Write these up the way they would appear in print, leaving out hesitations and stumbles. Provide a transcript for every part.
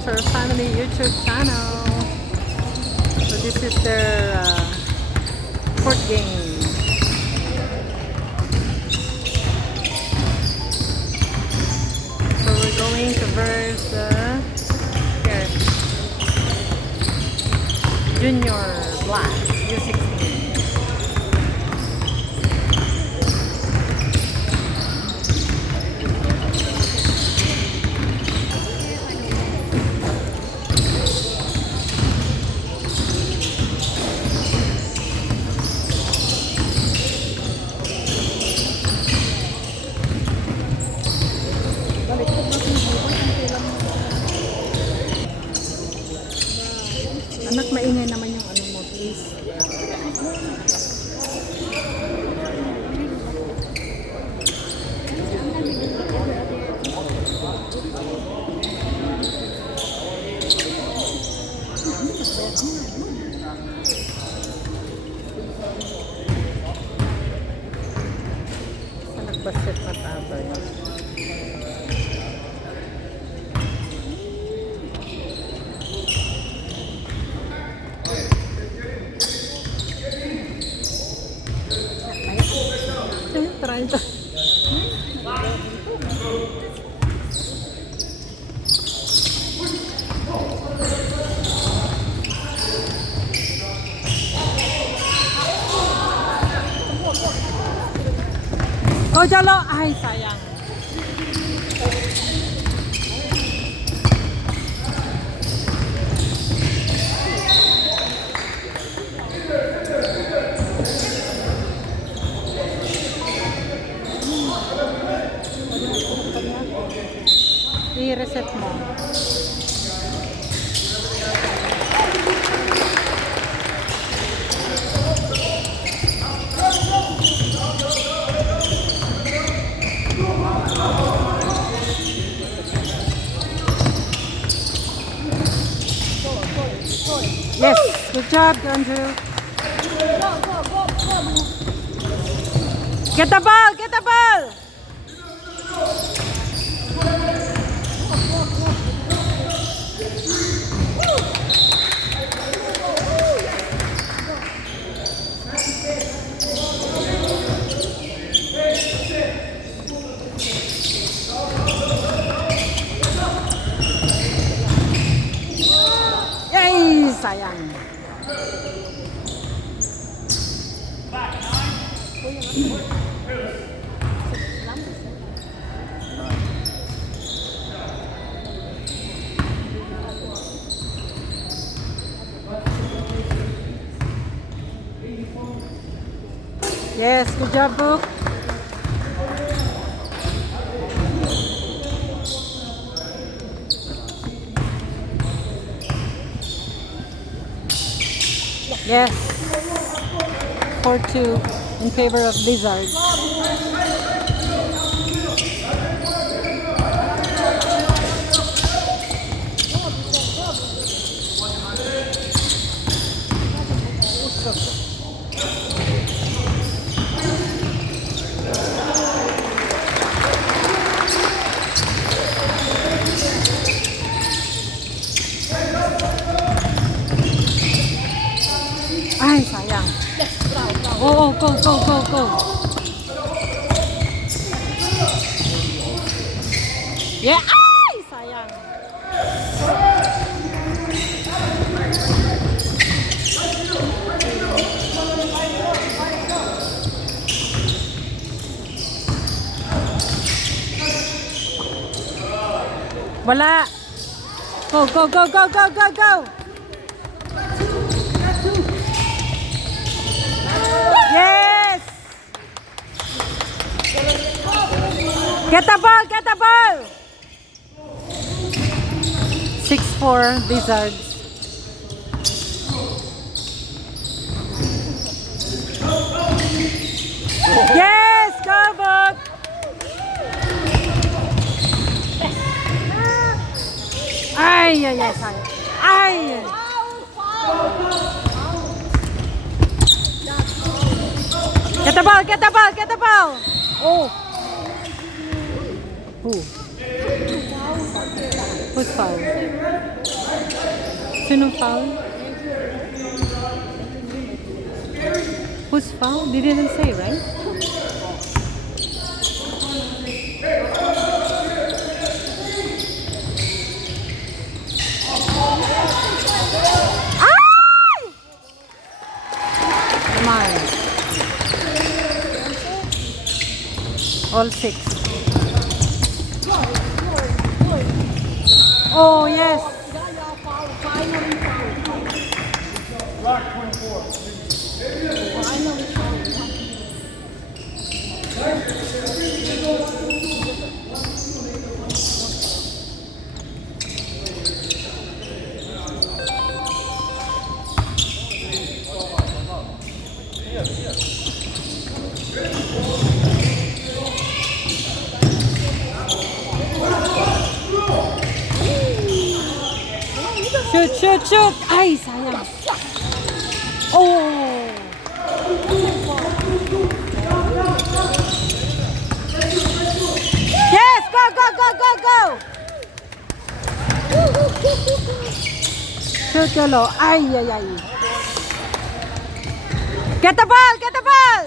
welcome to our family YouTube channel. So this is their court game. So we're going to verse Junior Black U16. Anak, maingay naman yung ano mo, please. Sa nagbasket pa tabay. Try ito. Go, Jalo! Ay, sayang. I-reset mo. Yes, good job, Andrew. Get the ball, get the ball. Yay, sayang. Yes, good job, Book. Yes, 4-2 in favor of Blizzards. Ay, sayang. Oh, go, go, go, go. Yeah, ay, sayang. Wala. Go, go, go, go, go, go, go. Yes! Get the ball! Get the ball! 6-4 Blizzards. Yes! Go, Bob! Ay, ay, ay, ay. Ay! Get the ball, get the ball, get the ball. Oh. Ooh. Who's foul? Sino foul? Who's foul? They didn't say, right? Ay! Come on. All 6. Oh, yes. Rock 24. Shoot, shoot, shoot! Ay, sayang. Oh! Yes! Go, go, go, go, go! Shoot, Yolo. Ay, ay, ay. Get the ball! Get the ball!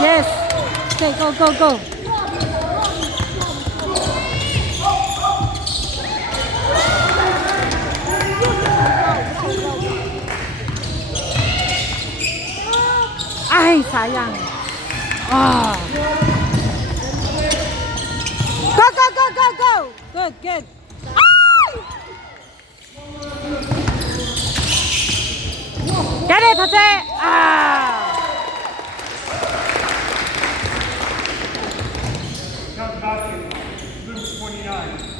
Yes! Okay, go, go, go. Ay, sayang. Ah. Go, go, go, go, go. Good, good. Ay! Get it, Jose. Ah. Count basket. Luke 29.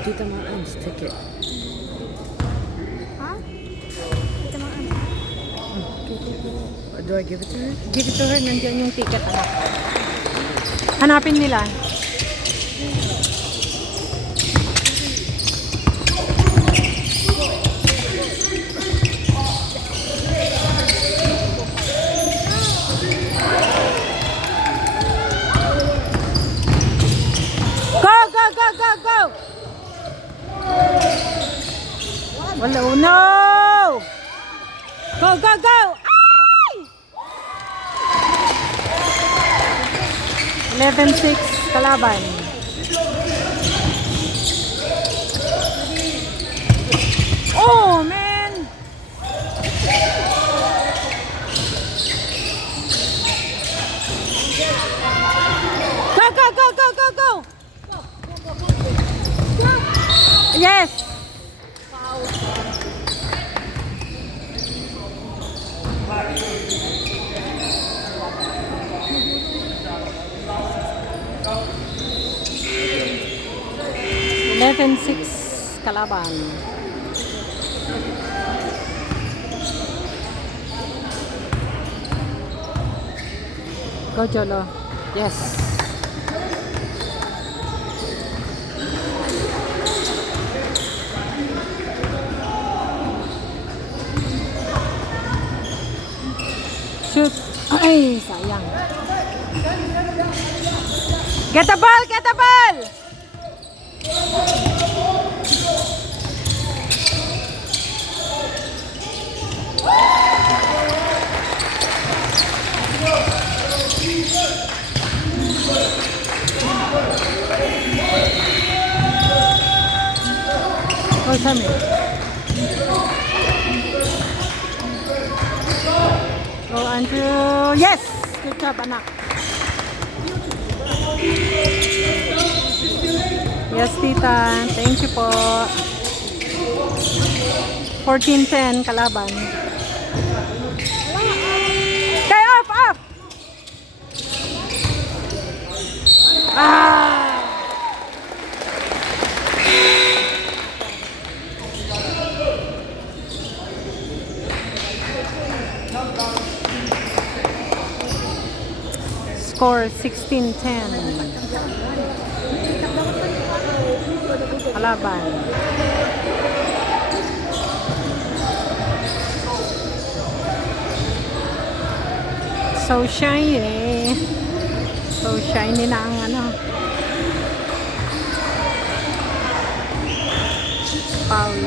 Tita Maan's ticket. Huh? Ito mga ano? Do I give it to her? Give it to her. Nandiyan yung ticket. Anak. Hanapin nila. Go, go, go, go, go! Wala, oh no! Go, go, go! Ay! 11-6 kalaban. Oh, man! Go, go, go, go, go, go! Yes! Eleven 6 kalaban. Go Jolo. Yes. Shoot. Ay, sayang. Get the ball, get the ball. Oh, Sammy. Oh, Andrew. Yes! Good job, anak. Yes, tita. Thank you po. 14-10 kalaban. Okay, off, off! Ah! Score 16-10. Kalaban. So shiny. So shiny na ang ano. Foul.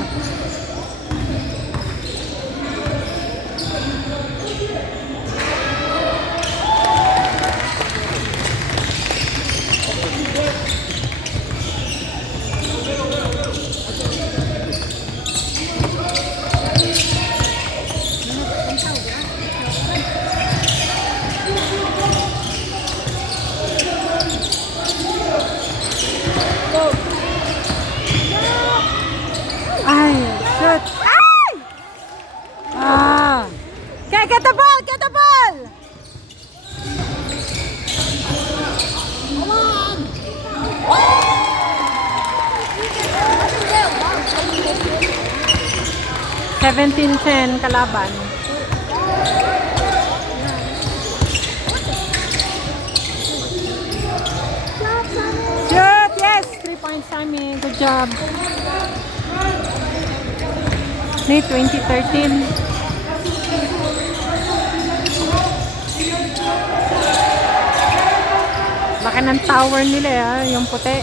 Ay, shoot. Ay! Ah. Get the ball, get the ball. Come on. 17-10 kalaban. Shoot, yes, 3 points, Sammy. Good job. May 2013. Laki ng tower nila yung puti.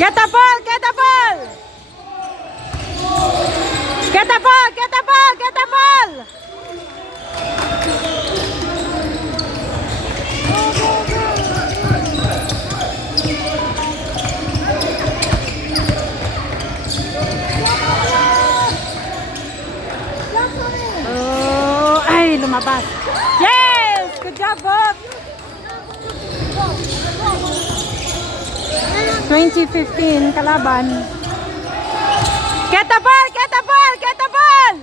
Get the ball! Get the ball! Get the ball! Get the ball! Get the ball! Oh, ay, lumabas. Yes! Good job, Bob! 2015 kalaban. Get the ball! Get the ball! Get the ball!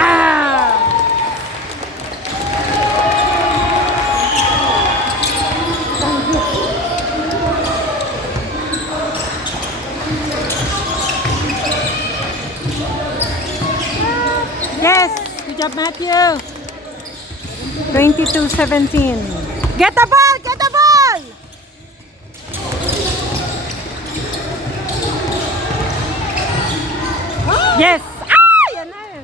Ah! Yes! Good job, Matthew. 22-17. Get the ball! Get the ball! Yes! Ah! Yan na yun.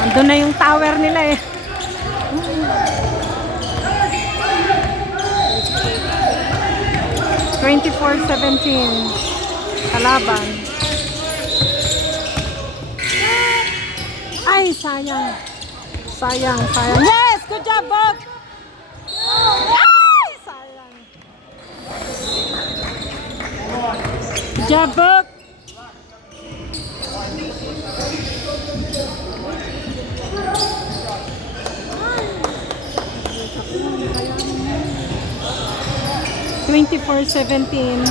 Nandun na yung tower nila eh. (24-17) kalaban. Ay, sayang. Sayang, sayang. Yes! Good job, Bob! Ay, sayang. Good job, Bob! (24-17)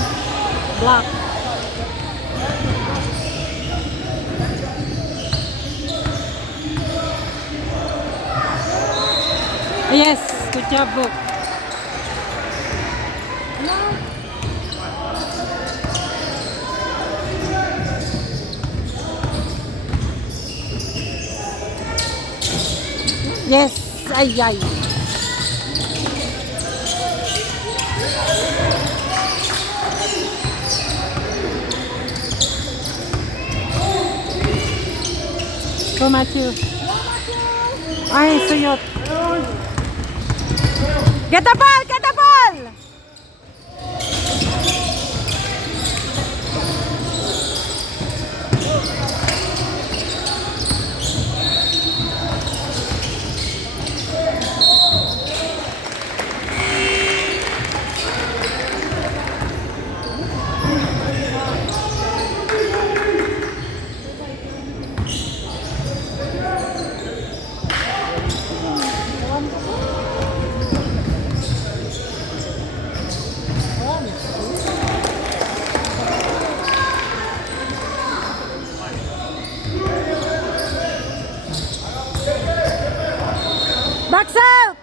block. Yes, good job, Book. Yes, ay, ay. Go, Matthew. Ay, suyot. Get the ball! Get the ball! Box out!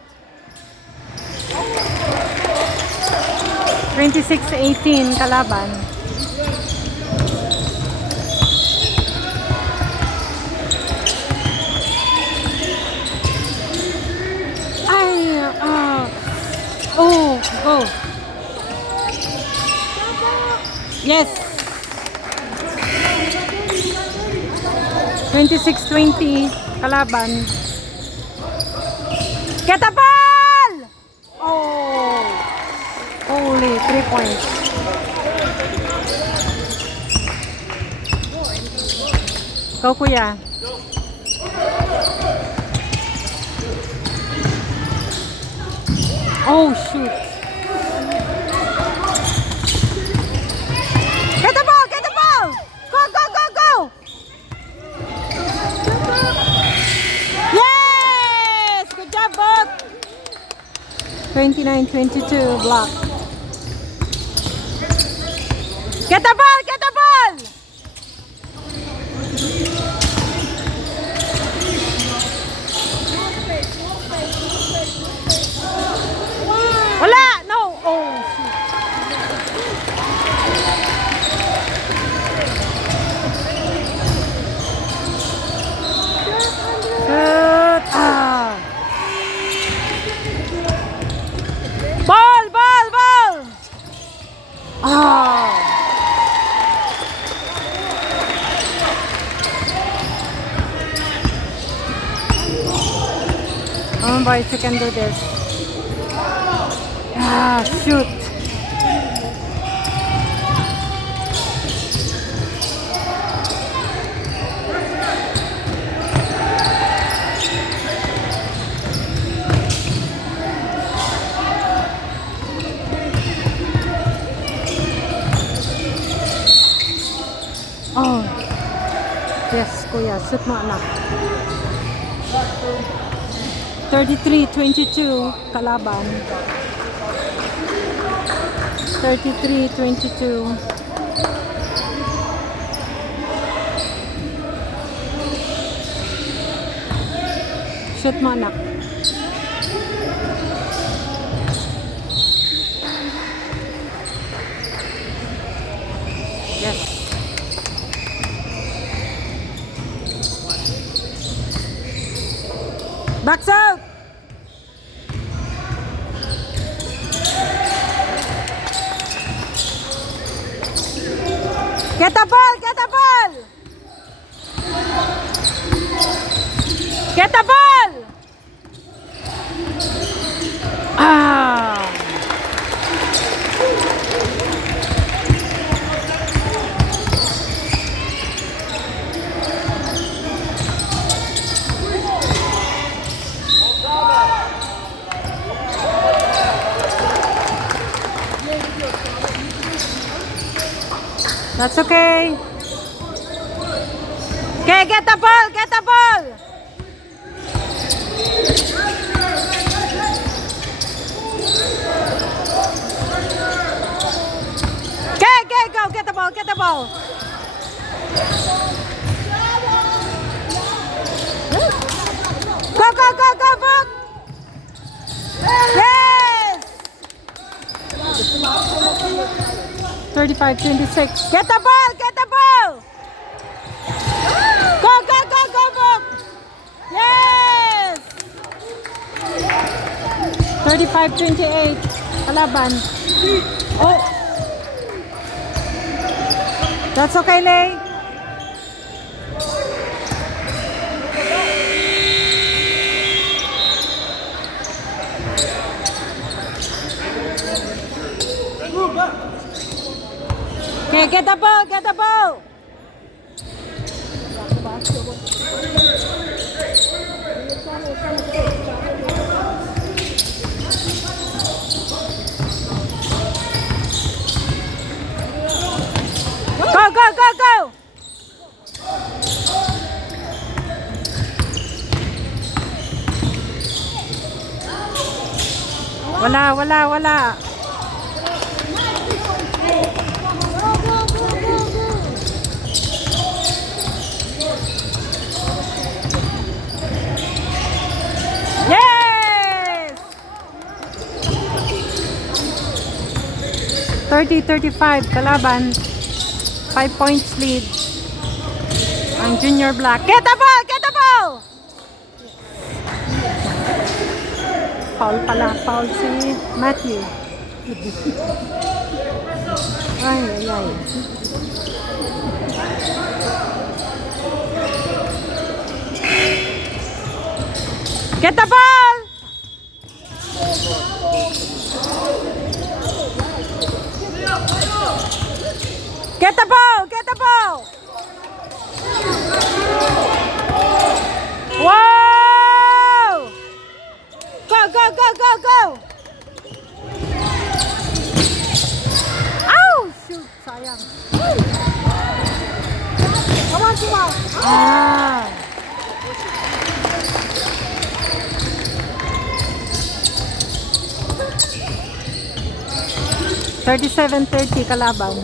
26-18 kalaban. 26-20 kalaban. Get the ball! Oh! Holy, 3 points. Go, kuya. Oh, shoot. Get the ball! Get the ball! Go, go, go, go! Yes! Good job, Bob! 29-22 block. Get the ball! Get the ball! Wala! No! Oh, shoot! Ah! Ball! Ball! Ball! Ah! Oh, boys, you can do this. Ah, shoot. Oh. Yes, kuya. Shoot mo, anak. 33-22 kalaban. 33-22. Shoot mo, anak. Yes. Backs out. Get the ball, get the ball. Get the ball. Ah. That's okay. Okay, get the ball, get the ball. Okay, go, get the ball, get the ball. Go, go, go, go, Book. Yes. 35-26. Get the ball, get the ball. Go, go, go, go, Book. Yes. 35-28. Kalaban. Oh. That's okay, Lay. Okay, get the ball, get the ball. Go, go, go, go. Wala, wala, wala. Yes! 30-35 kalaban. 5 points lead. Ang Junior Black. Get the ball! Get the ball! Foul pala. Foul si Matthew. Ay, ay, ay. Get the ball! Get the ball! Get the ball! Whoa! Go, go, go, go, go! Ow! Shoot! Sayang. Come on, come on. Ah! $37.30 kalaban.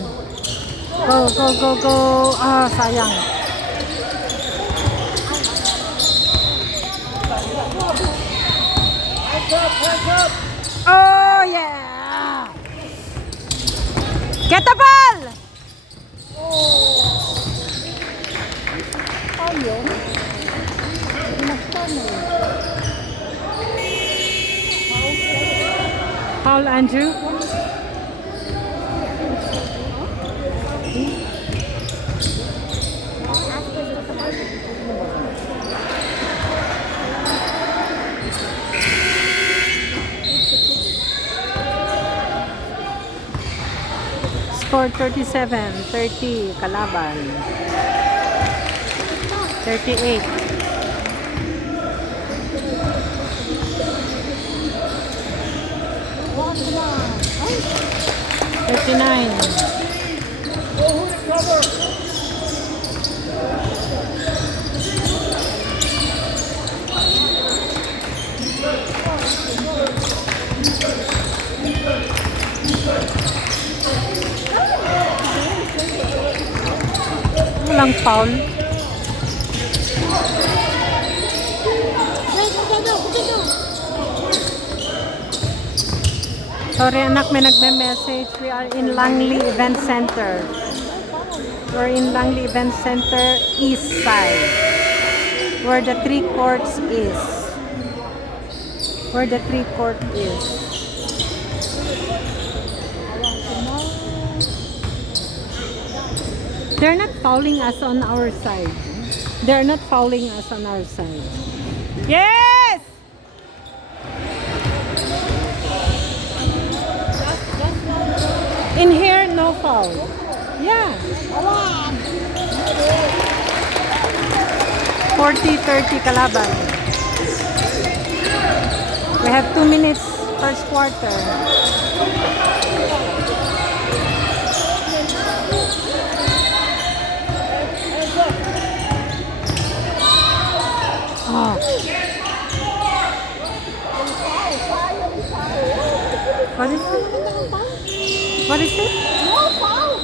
Go, go, go, go. Ah, sayang. Oh, yeah! Get the ball! Foul yun. Pinagtan eh. Foul, Andrew. Score 37-30 kalaban. 38. Come on. 39. Go who to cover. Walang foul. Sorry anak, may nagme-message. We are in Langley Event Center. We're in Langley Event Center, east side. Where the 3 courts is. Where the 3 court is. They're not fouling us on our side. They're not fouling us on our side. Yes! In here, no foul. Yeah. 40-30 kalaban. We have 2 minutes first quarter. Oh. What is it? What is it? No foul.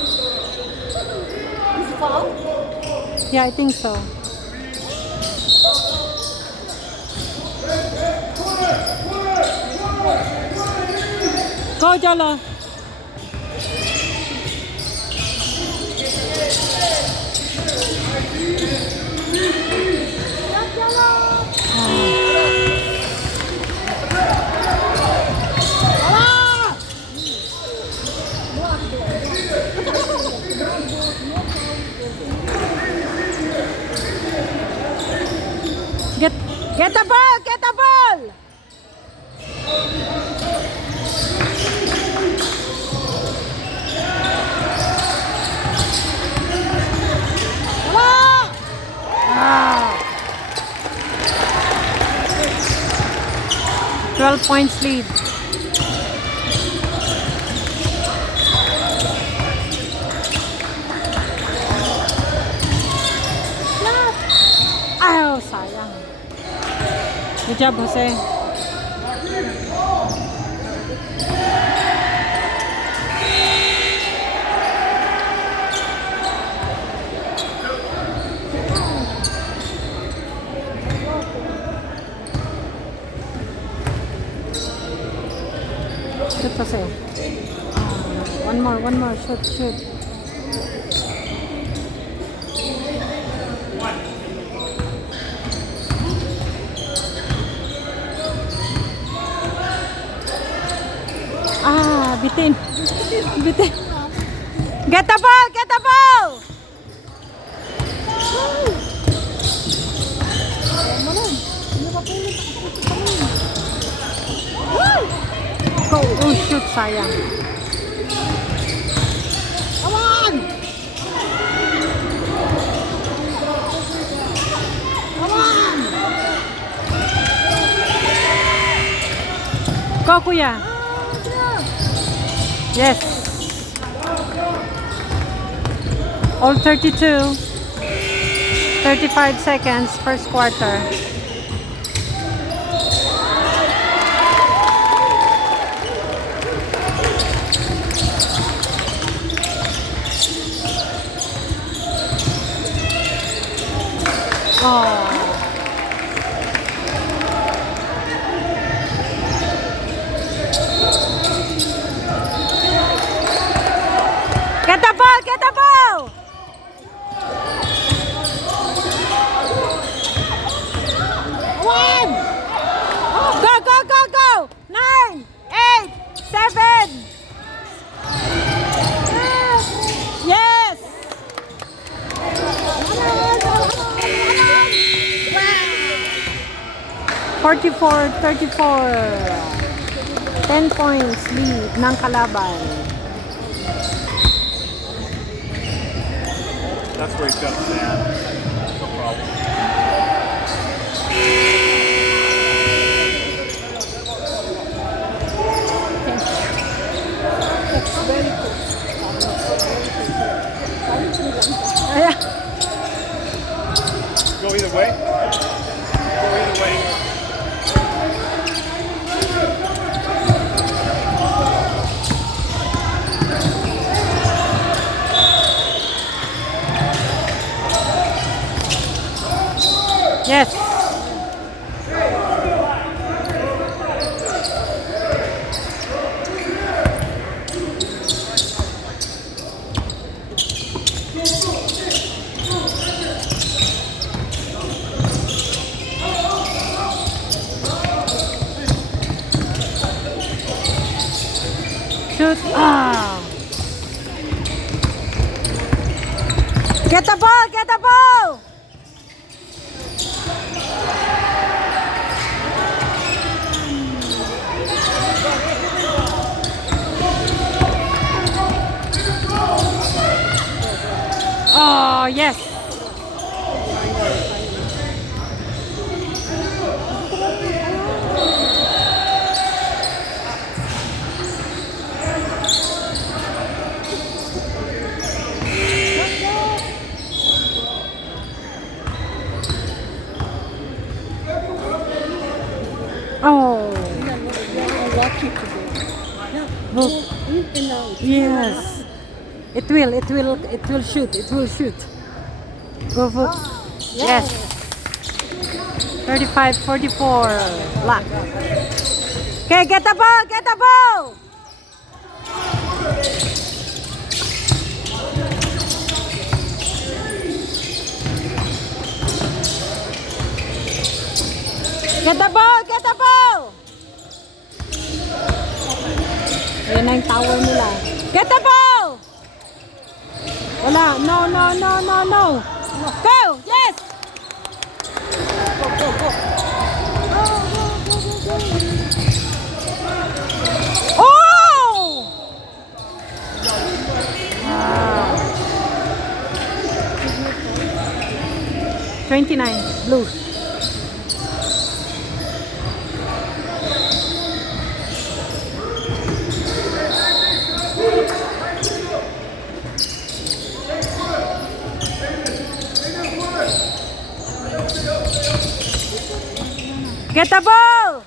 Is foul? Yeah, I think so. Go, Jolo. Get the ball! Get the ball! Ah. 12 points lead. Ayaw, sayang. Good job, Jose. Shoot, Jose. One more. Shoot. Bitin. Get the ball! Get the ball! Malam. Hindi pa pwede. sayang. Come on! Come on! Go, kuya. Yes. All 32. 35 seconds, first quarter. Oh. Get the ball! Get the ball! One! Go, go, go, go! 9, 8, 7. Yes! 44-34. 10 points lead ng kalaban. That's where he's got to stand. No problem. That's very good. Ayan. Go either way. Go either way. Yes. Shoot. Ah. Get the ball, get the ball. Oh, yes. Oh. Lucky today. Oh. In and out. Yes. It will shoot. Go for. Yes. 35-44. Black. Okay, get the ball, get the ball. Get the ball, get the ball. Ayan na yung tower nila. Get the ball! Wala. No. Go! Yes! Oh! Wow. 29. Blue. Get the ball!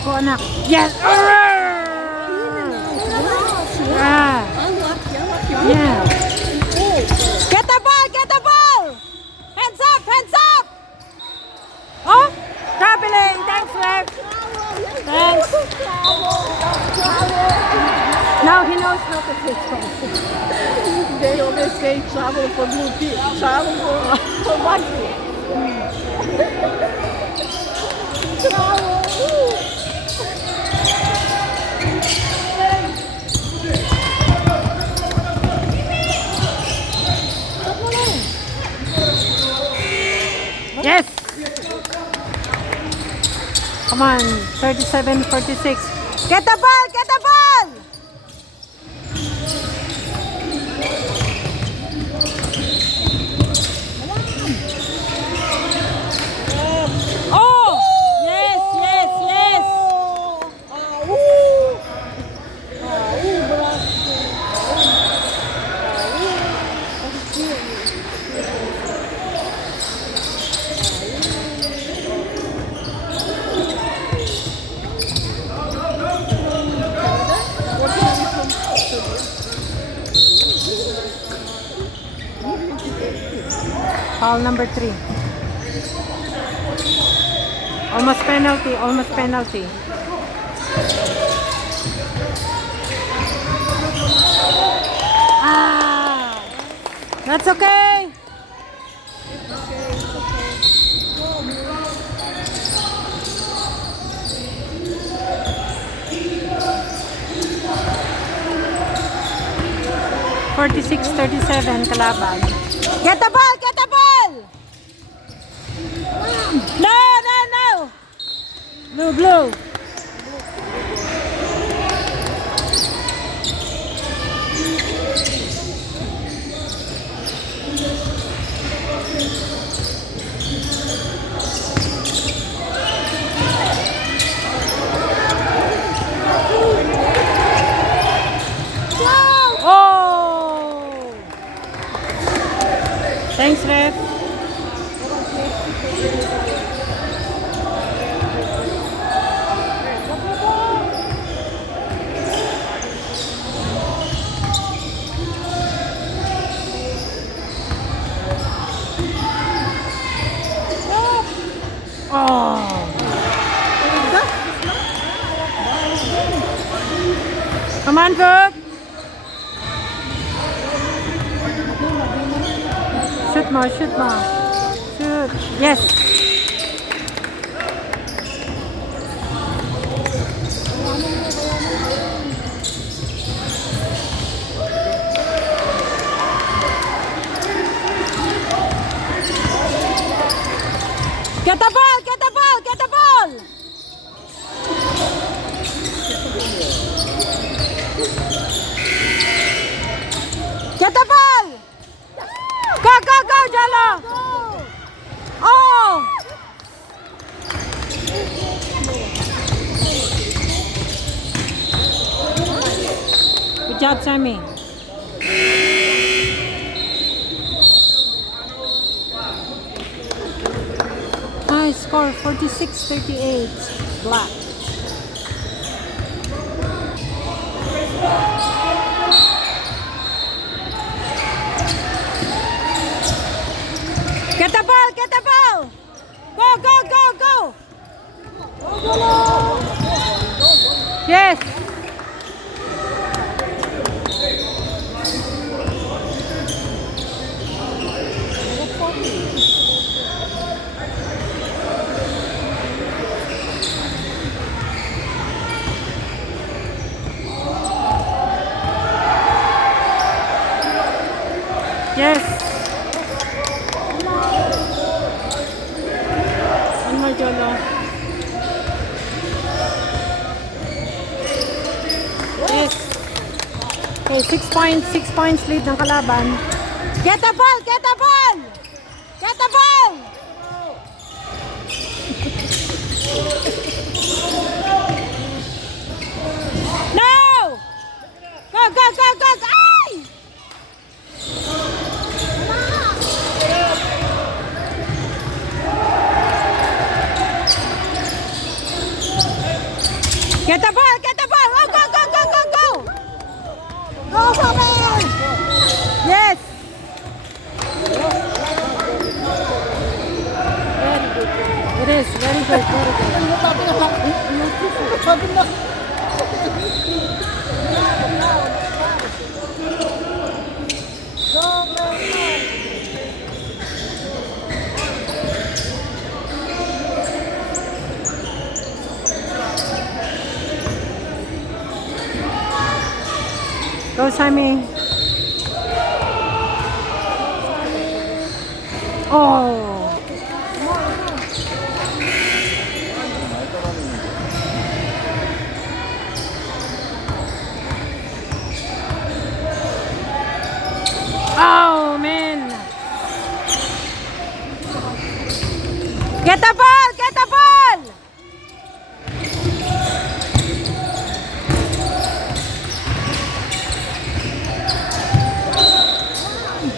Go anak. Yes! Ah. Yeah. Get the ball! Hands up! Oh, traveling. Thanks, Rev. Thanks. for blue tea. Travel for white tea. Travel. Yes! Come on, 37-46. Get the ball! Get the ball! Oh! Yes, yes, yes! Foul number 3. Almost penalty, almost penalty. Ah! That's okay. (46-37) kalaban. Get the ball! Get the ball! No, no, no! Blue, blue. Oh! Thanks, Ref. Oh! Come on, Cook. Shoot more, shoot more. Shoot. Yes. Get the ball, get the ball, get the ball. Get the ball. Go, go, go, Jalo. Oh. Good job, Sammy. High score 46-38. Black. Get the ball, get the ball. Go, go, go, go. Yes. Yes. One more, Jolo. Yes. Okay, 6 points lead ng kalaban. Get the ball! Get the ball! Get the ball! No! Go, go, go, go! Ay! Get the ball! Get the ball! Oh, go, go, go, go, go! Go, Bobby! Yes! It is very good, very good. Go, Sammy. Oh. Oh, man. Get the ball! Get the ball!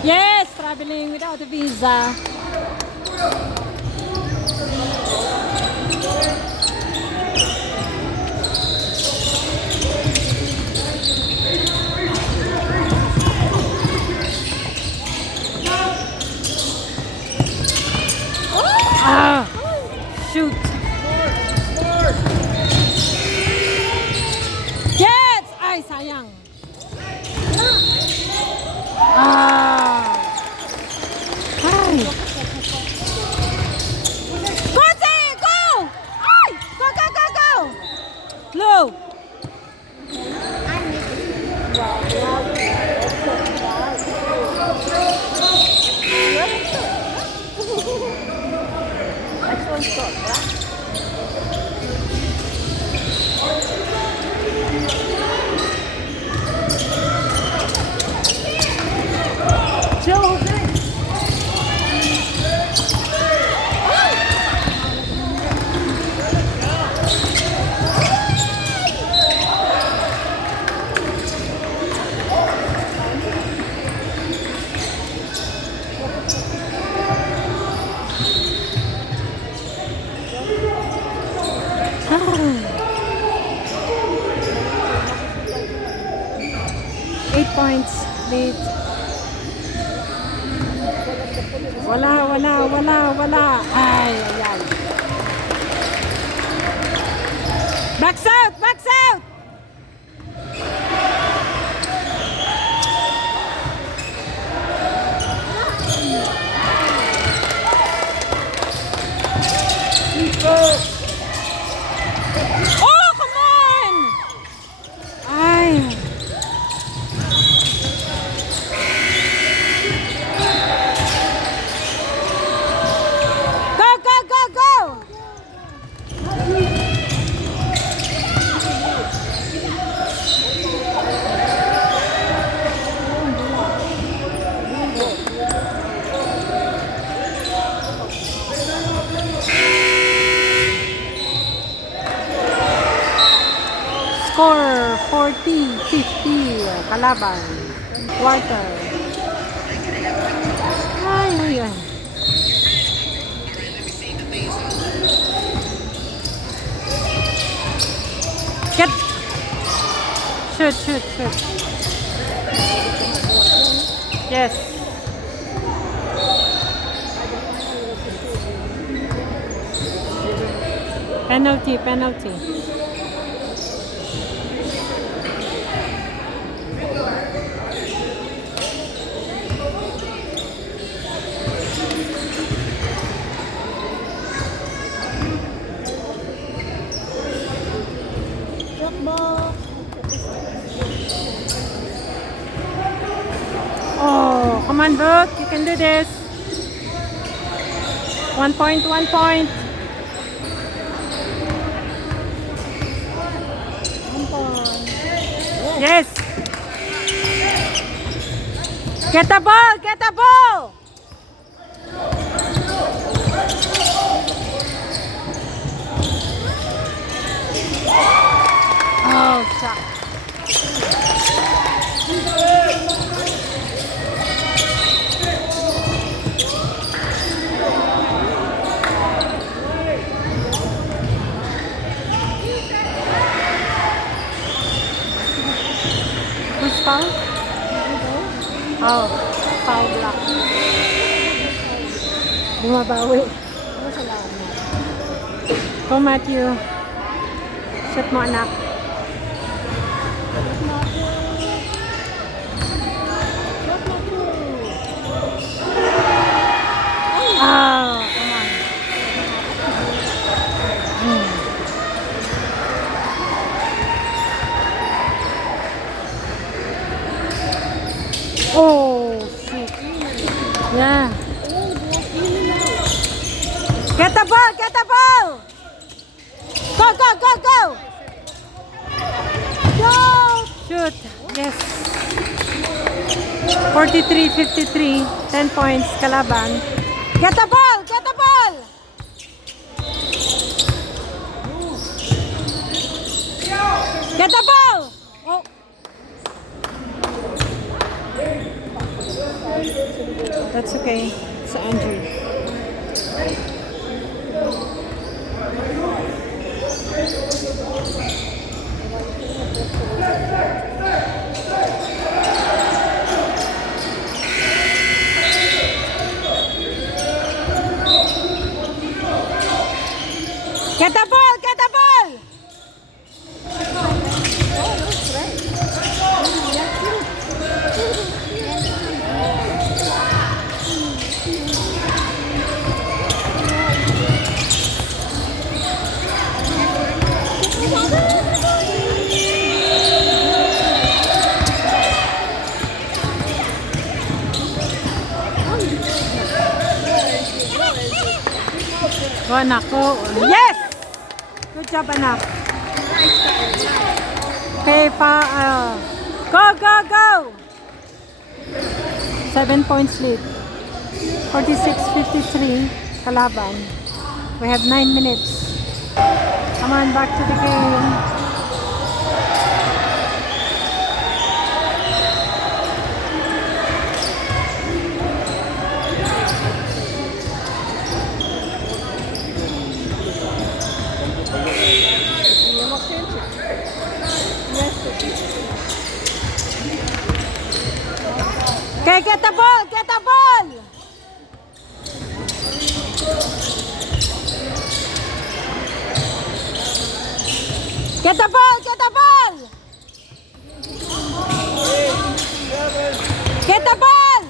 Yes, traveling without a visa. Ah, shoot. Yes! Ay, sayang. Ah. Ay. Go, Zay! Go! Ay! Go, go, go, go! Low. Joe, 8 points lead. Wala. Ay. Backs out! Oh, come on! Ay. Go! Score 40-50 kalaban. Quarter. Ay. Get. Shoot. Yes. Penalty. Oh, come on, Brooke. You can do this. 1 point. Yes. Get the ball. Oh, shot. Who's foul? Oh, foul block. Bumabawi. Go, Matthew. Shoot mo, anak. Oh, come on. Ah. Get the ball! Get the ball! Go, go, go, go! Go! Shoot! Yes. 43-53. 10 points. Kalaban. Get the ball! Get the ball! Get the ball! Oh. That's okay. It's Andrew. Get the ball! Get the ball! Oh, anak ko. Yes! Good job, anak. Okay, go, go, go! 7 points lead. 46-53. Kalaban. We have 9 minutes. Come on, back to the game. Okay, get the ball! Get the ball! Get the ball! Get the ball! Get the ball!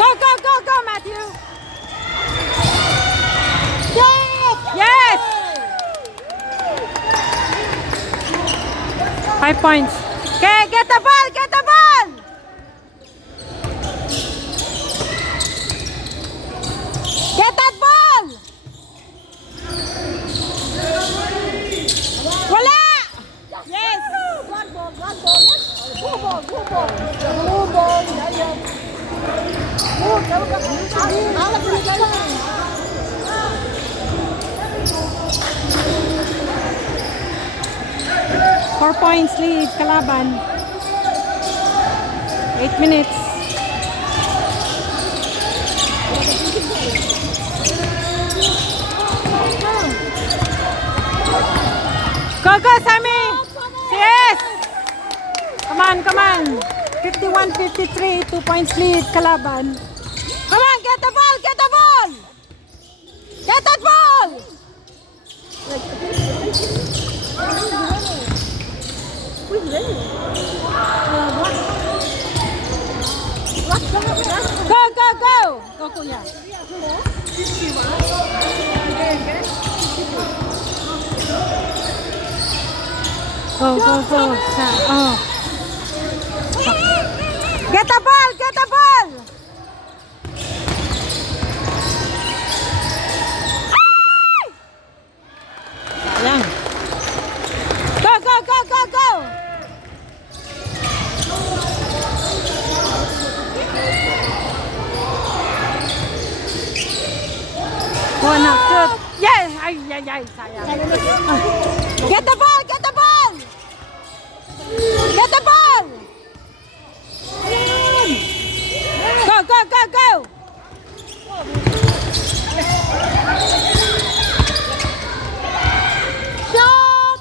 Go, go, go, go, Matthew! Yes! 5 points. Okay, get the ball! Get the ball! Get that ball! Wala! Yes! One ball, one ball. Two ball, two ball. Two ball. Four points lead, Kalaban. 8 minutes. Go, go, Sammy! Yes! Come on, come on. 51-53, 2 points lead, Kalaban. Come on, get the ball, get the ball! Get that ball! Who's winning? Go, go, go! Go, Kuya. Go, go, go. Oh. Get the ball! Get the ball! Sayang. Go, go, go, go, go! Go na, shoot! Yes! Ay, ay, ay, sayang. Get the ball! Get the ball! Get the ball! Go, go, go, go! Shot!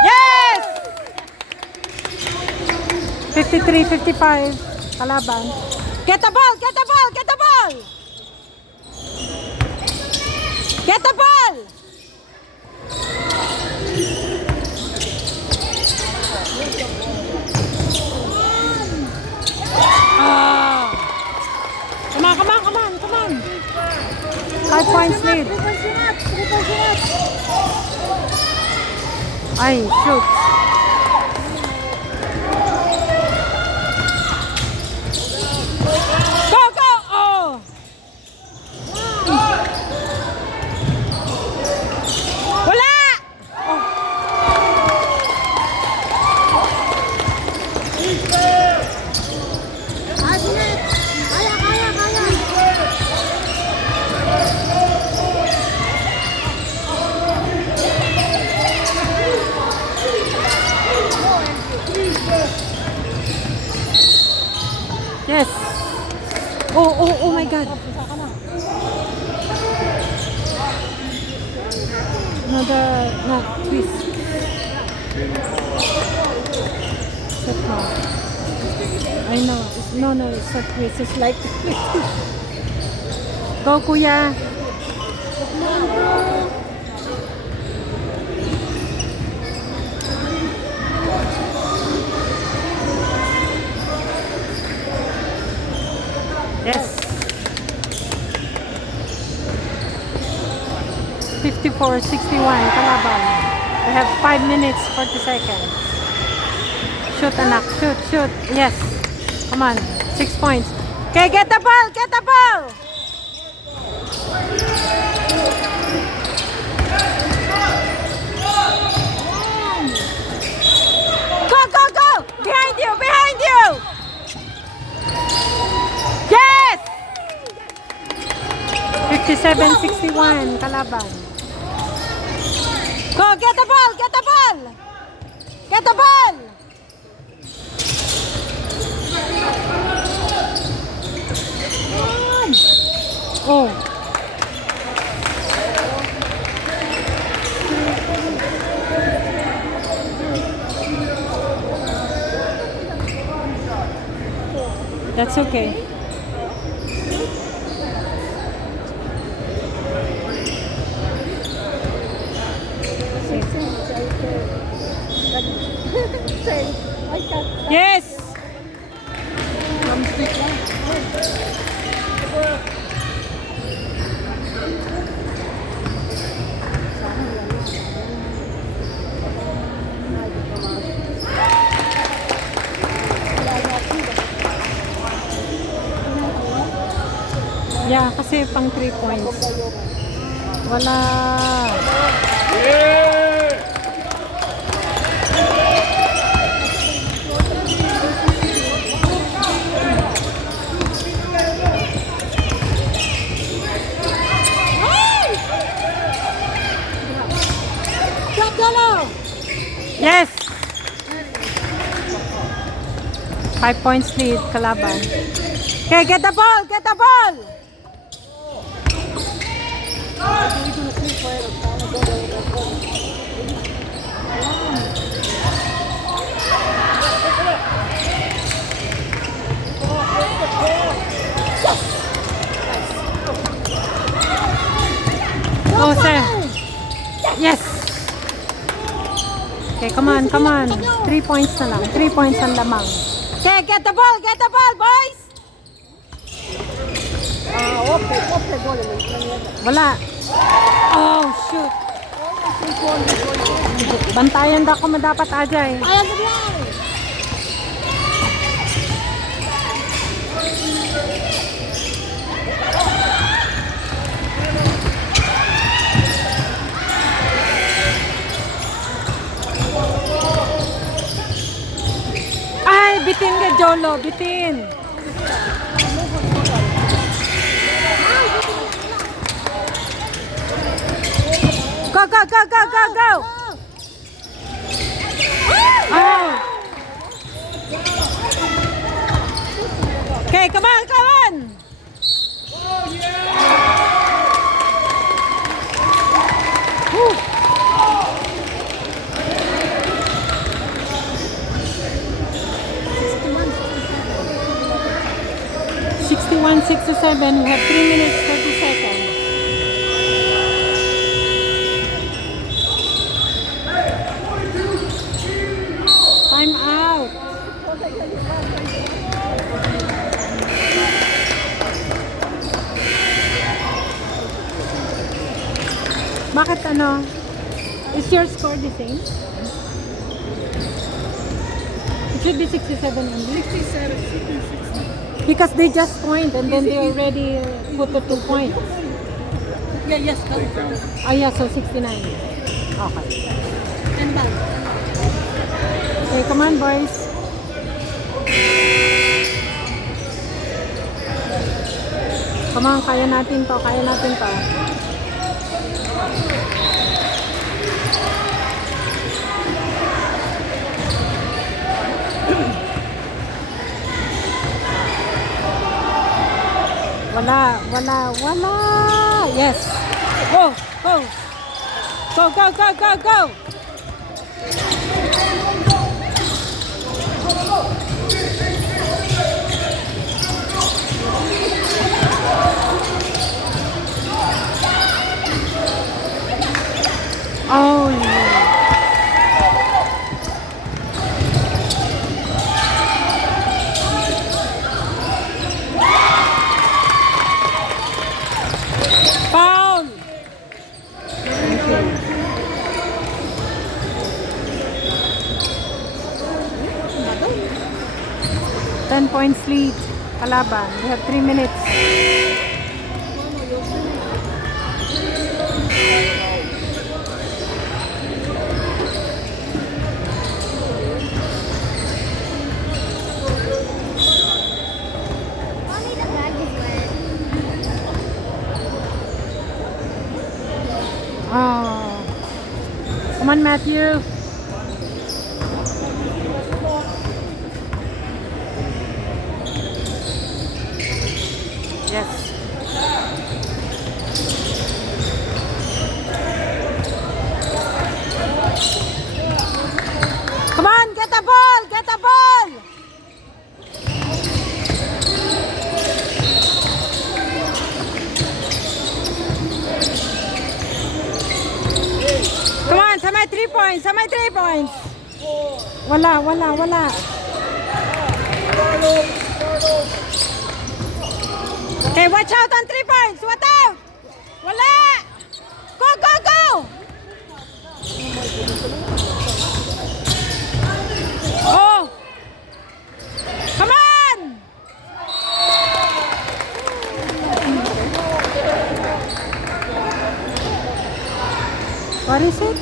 Yes! 53-55. Kalaban. Get the ball! Get the ball! Get the ball! Get the ball! Ay, shoot. Go, go! Oh! Wala! Ah, sige. Kaya, kaya, kaya. Yes. Oh my God. Another twist. Set now. I know. No, it's not twist. It's like go, kuya. Yes. 54-61, kalaban. We have 5 minutes, 40 seconds. Shoot, anak. Shoot. Yes. Come on. 6 points. Okay, get the ball. Get the ball. Go. Behind you. Yes. 57-61, kalaban. Go, get the ball. Get the ball. Oh. That's okay. Yes. Yeah, kasi pang 3 points. Wala. Yeah! Yes. 5 points lead, kalaban. Okay, get the ball. Oh, sir. Yes. Okay, come on. 3 points na lang. 3 points ang lamang. Okay, get the ball, boys. Wala. Oh, shoot. Bantayan daw ko dapat, Ajay. Ay, bitin ka, Jolo. Bitin. Go. Oh. Okay, come on. Woo. 61-67. We have 3 minutes 30 seconds. Time out. Bakit ano? Is your score the same? It should be 67 only. 67, 60. Because they just point and then they already put the 2 points. Yeah, yes, go. Oh yeah, so 69. Okay. And back. Okay, come on boys. Come on, kaya natin to, kaya natin to. Wala. Yes. Go. Go. Oh, no. Foul. 10 points lead. Kalaban. We have 3 minutes. Mommy, the bag is wet. Oh. Come on, Matthew. Yes. Come on, get the ball, get the ball. Come on, sa may 3 points, sa may 3 points. Wala. Okay, watch out on 3 points. What out? Wala. Go. Oh. Come on. What is it?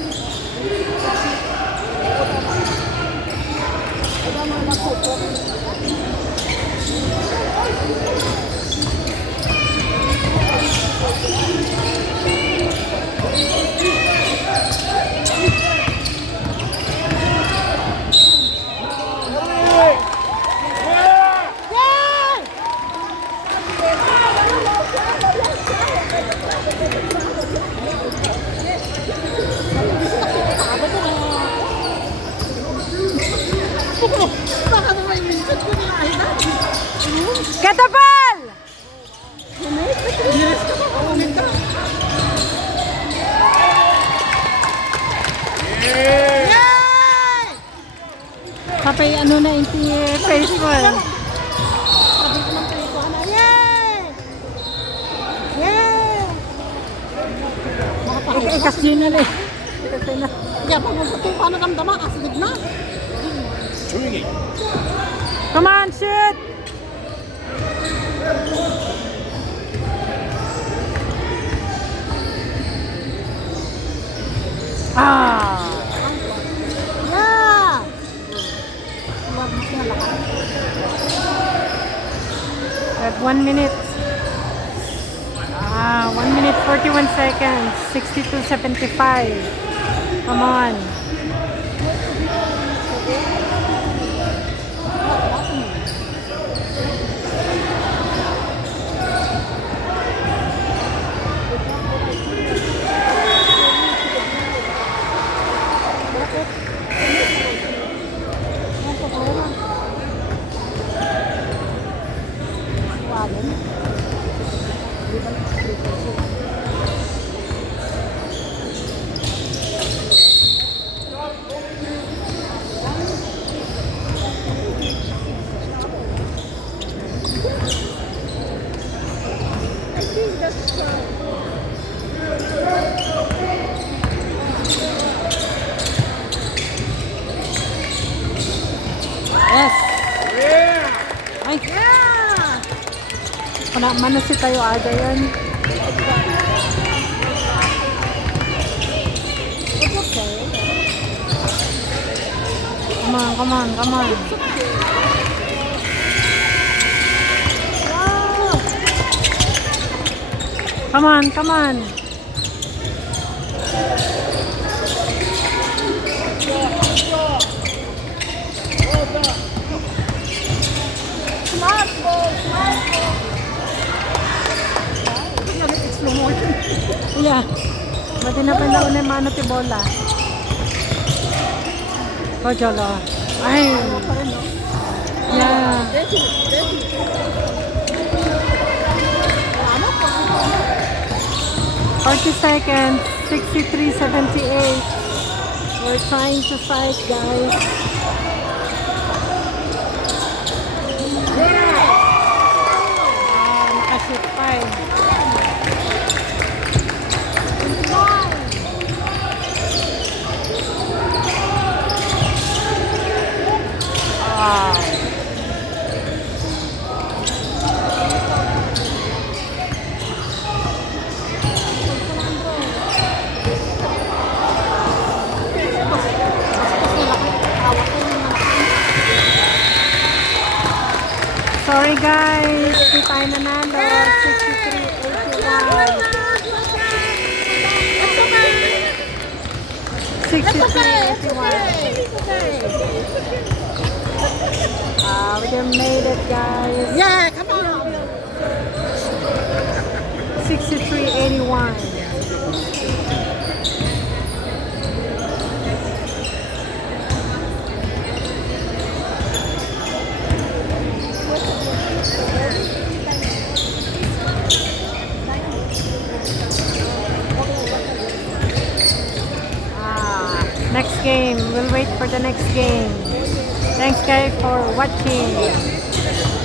Baka naman yung minsan ko nila. Get the ball. Yes, comment ka. Yeah! Yay! Kapay ano na inti baseball. Sabi ko ng peliko na, yay! Yay! Ikas yun na eh. Kaya pag magpatuloy pa nakamdama, asigid na. Swinging. Come on, shoot. Ah. Yeah! We have 1 minute. 1 minute 41 seconds. 62:75. Come on. Yeah! Ay, Yeah! mana si tayo aga yan. It's okay. Come on, come on, come on. Wow! Come on, come on. Smart ball, smart ball. Slow motion. Yeah. Mati na pandaon na yung mano ti bola. Oh, jolo. Ay. Pa rin, no? Yeah. Ready, ready. Ano? 40 seconds. 63-78. We're trying to fight, guys. Ah, nakashoot pa eh. Ah. Sorry guys, di tayo nanalo. 63-81. 63-81. We just made it, guys. Yeah, come on. 63-81. Next game. We'll wait for the next game. Thanks guys for watching.